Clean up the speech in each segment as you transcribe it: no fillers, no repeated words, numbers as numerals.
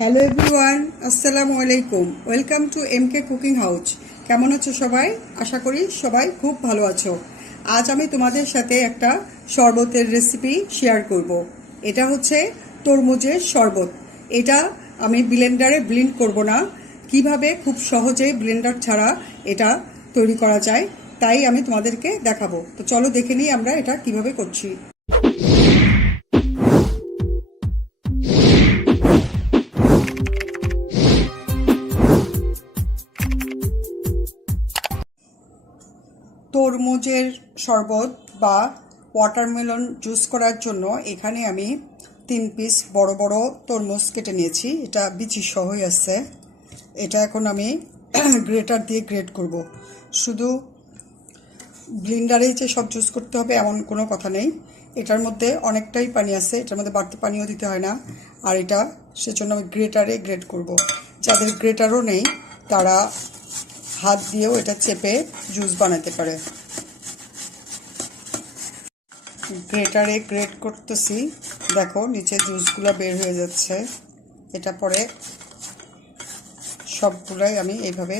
Hello everyone, আসসালামু আলাইকুম। Welcome to MK cooking house. কেমন আছো সবাই? আশা করি সবাই খুব ভালো আছো। আজ আমি তোমাদের সাথে একটা শরবতের রেসিপি শেয়ার করব। এটা হচ্ছে তরমুজের শরবত। এটা আমি ব্লেন্ডারে ব্লেন্ড করব না, কিভাবে খুব সহজেই ব্লেন্ডার ছাড়া এটা তৈরি করা যায় তাই আমি তোমাদেরকে দেখাবো। তো চলো দেখে নিই আমরা এটা কিভাবে করছি। তরমুজের শরবত বা ওয়াটারমেলন জুস করার জন্য এখানে আমি 3 পিস বড় বড় তরমুজ কেটে নিয়েছি। এটা বিচি সহই আছে। এটা এখন আমি গ্রেটার দিয়ে গ্রেট করব। শুধু ব্লেন্ডারেই যে সব জুস করতে হবে এমন কোনো কথা নেই। এটার মধ্যে অনেকটাই পানি আছে, এটার মধ্যে বাড়তি পানিও দিতে হয় না। আর এটা সেজন্য আমি গ্রেটারে গ্রেট করব। যাদের গ্রেটারও নেই তারা হাত দিয়েও এটা চেপে জুস বানাতে পারে। গ্রেটারে গ্রেট করতেছি, দেখো নিচে জুসগুলো বের হয়ে যাচ্ছে। এটা পরে সবগুলাই আমি এইভাবে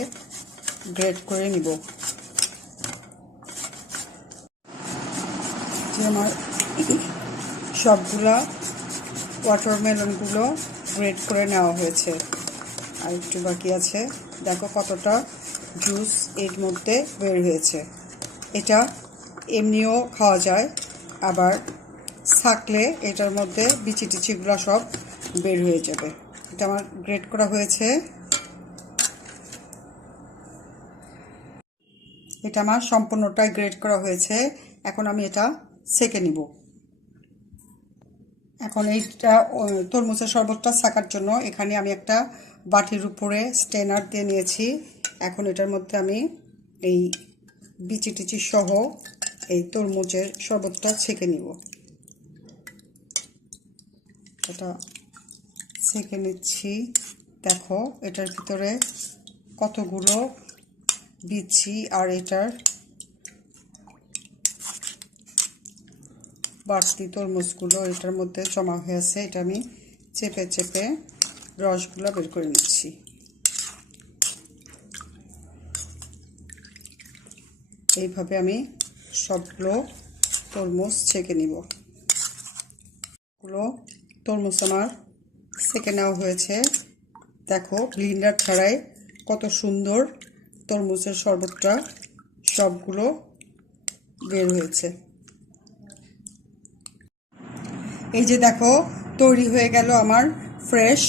গ্রেট করে নিব। যে আমার সবগুলা ওয়াটারমেলনগুলো গ্রেট করে নেওয়া হয়েছে, আর একটু বাকি আছে। দেখো কতটা জুস এর মধ্যে বের হয়েছে। এটা এমনিও খাওয়া যায়, আবার থাকলে এটার মধ্যে বিচি টিচিগুলো সব বের হয়ে যাবে। এটা আমার গ্রেট করা হয়েছে। এটা আমার সম্পূর্ণটাই গ্রেট করা হয়েছে। এখন আমি এটা সেকে নিব। এখন এইটা তরমুজের শরবতটা ছাকার জন্য এখানে আমি একটা বাটির উপরে স্ট্রেনার দিয়ে নিয়েছি। এখন এটার মধ্যে আমি এই বিচি টিচি সহ এই তরমুজের শরবতটা ছেঁকে নিব। এটা ছেঁকে নিচ্ছি। দেখো এটার ভিতরে কতগুলো বিচি আর এটার বাড়তি তরমুজগুলো এটার মধ্যে জমা হয়ে আছে। এটা আমি চেপে চেপে রসগুলো বের করে নিচ্ছি। এইভাবে আমি সবগুলো তরমুজ ছেঁকে নিব। তরমুজ আমার ছেঁকে নেওয়া হয়েছে। দেখো ব্লেন্ডার ছাড়াই কত সুন্দর তরমুজের শরবতটা সবগুলো বের হয়েছে। এই যে দেখো তৈরি হয়ে গেল আমার ফ্রেশ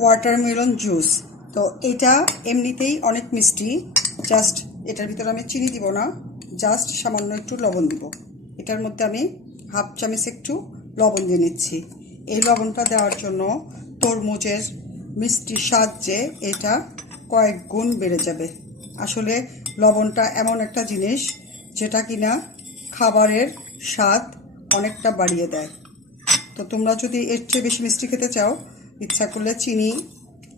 ওয়াটারমেলন জুস। তো এটা এমনিতেই অনেক মিষ্টি। জাস্ট এটার ভিতরে আমি চিনি দিব না, জাস্ট সামান্য একটু লবণ দিব। এটার মধ্যে আমি হাফ চামচ একটু লবণ দিয়ে নিচ্ছি। এই লবণটা দেওয়ার জন্য তরমুজের মিষ্টির স্বাদ যে এটা কয়েক গুণ বেড়ে যাবে। আসলে লবণটা এমন একটা জিনিস যেটা কিনা খাবারের স্বাদ অনেকটা বাড়িয়ে দেয়। তো তোমরা যদি এর চেয়ে বেশি মিষ্টি খেতে চাও, ইচ্ছা করলে চিনি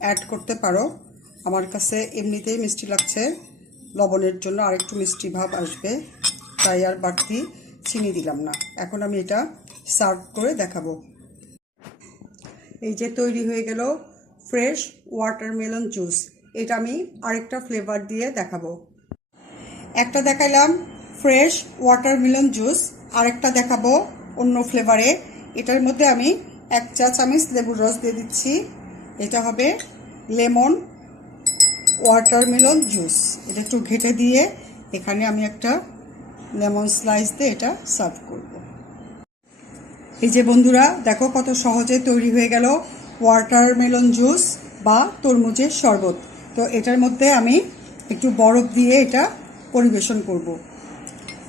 অ্যাড করতে পারো। আমার কাছে এমনিতেই মিষ্টি লাগছে, লবণের জন্য আরেকটু মিষ্টি ভাব আসবে, তাই আর বাড়তি চিনি দিলাম না। এখন আমি এটা সার্ভ করে দেখাবো। এই যে তৈরি হয়ে গেল ফ্রেশ ওয়াটারমেলন জুস। এটা আমি আরেকটা ফ্লেভার দিয়ে দেখাবো। একটা দেখাইলাম ফ্রেশ ওয়াটারমেলন জুস, আরেকটা দেখাবো অন্য ফ্লেভারে। এটার মধ্যে আমি 1 চা চামচ লেবুর রস দিয়ে দিচ্ছি। এটা হবে লেমন ওয়াটারমেলন জুস। এটা একটু ঘেটে দিয়ে এখানে আমি একটা লেমন স্লাইস দিয়ে এটা সার্ভ করব। এই যে বন্ধুরা দেখো কত সহজে তৈরি হয়ে গেল ওয়াটারমেলন জুস বা তরমুজের শরবত। তো এটার মধ্যে আমি একটু বরফ দিয়ে এটা পরিবেশন করব।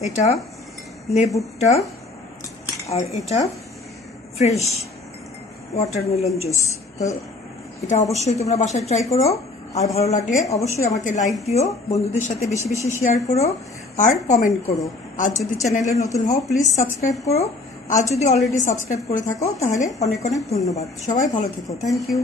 এটা লেবুরটা আর এটা ফ্রেশ ওয়াটারমেলন জুস। তো এটা অবশ্যই তোমরা বাসায় ট্রাই করো, আর ভালো লাগলে অবশ্যই আমাকে লাইক দিও, বন্ধুদের সাথে বেশি বেশি শেয়ার করো আর কমেন্ট করো। আর যদি চ্যানেলে নতুন হও প্লিজ সাবস্ক্রাইব করো। আর যদি অলরেডি সাবস্ক্রাইব করে থাকো তাহলে অনেক অনেক ধন্যবাদ। সবাই ভালো থেকো। Thank you.